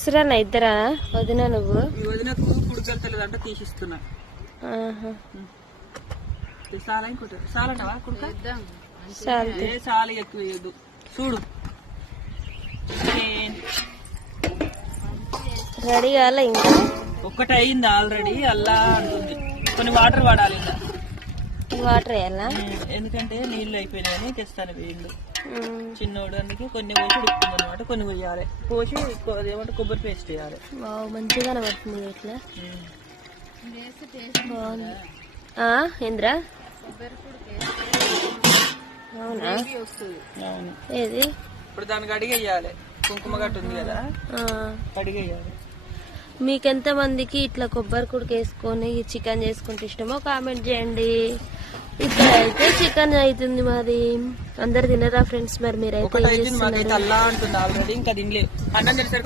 సరేనా ఇద్దరా వదిన నువ్వు వదినకు కుడుకలు తెలియదంటే తీసిస్తున్నా. చాలా ఇంకోటి చాలంటావా కుడుక? చాలా ఎక్కువ వేయద్దు చూడు. రెడీ కాలే ఇంకా ఒక్కటి అయింది ఆల్రెడీ. అల్లా అంటుంది కొన్ని వాటర్ వాడాలి ఇంకా. వాటర్ వేయాలా? ఎందుకంటే నీళ్లు అయిపోయినాయని తెస్తాను వేయండు చిన్నోడు. అందుకే కొన్ని పోసి ఉడుకుతుంది అనమాట. కొన్ని పోయాలి పోసి ఏమంటే కొబ్బరి పేస్ట్ వేయాలి. మంచిగా కనబడుతుంది ఇట్లా బాగుంది. ఏంద్రా అవునా? అవును. ఏది ఇప్పుడు దానికి అడిగేయాలి. కుంకుమ గట్టు ఉంది కదా అడిగేయాలి. మీకెంత మందికి ఇట్లా కొబ్బరి కుడికి వేసుకొని చికెన్ చేసుకుంటే ఇష్టమో కామెంట్ చేయండి. ఇక్కడ అయితే చికెన్ అవుతుంది మాది. అందరు తినరా ఫ్రెండ్స్? మరి మీరైతే అల్లా అంటుంది ఆల్రెడీ. ఇంకా తినలేదు. అన్నం తెలిసరికి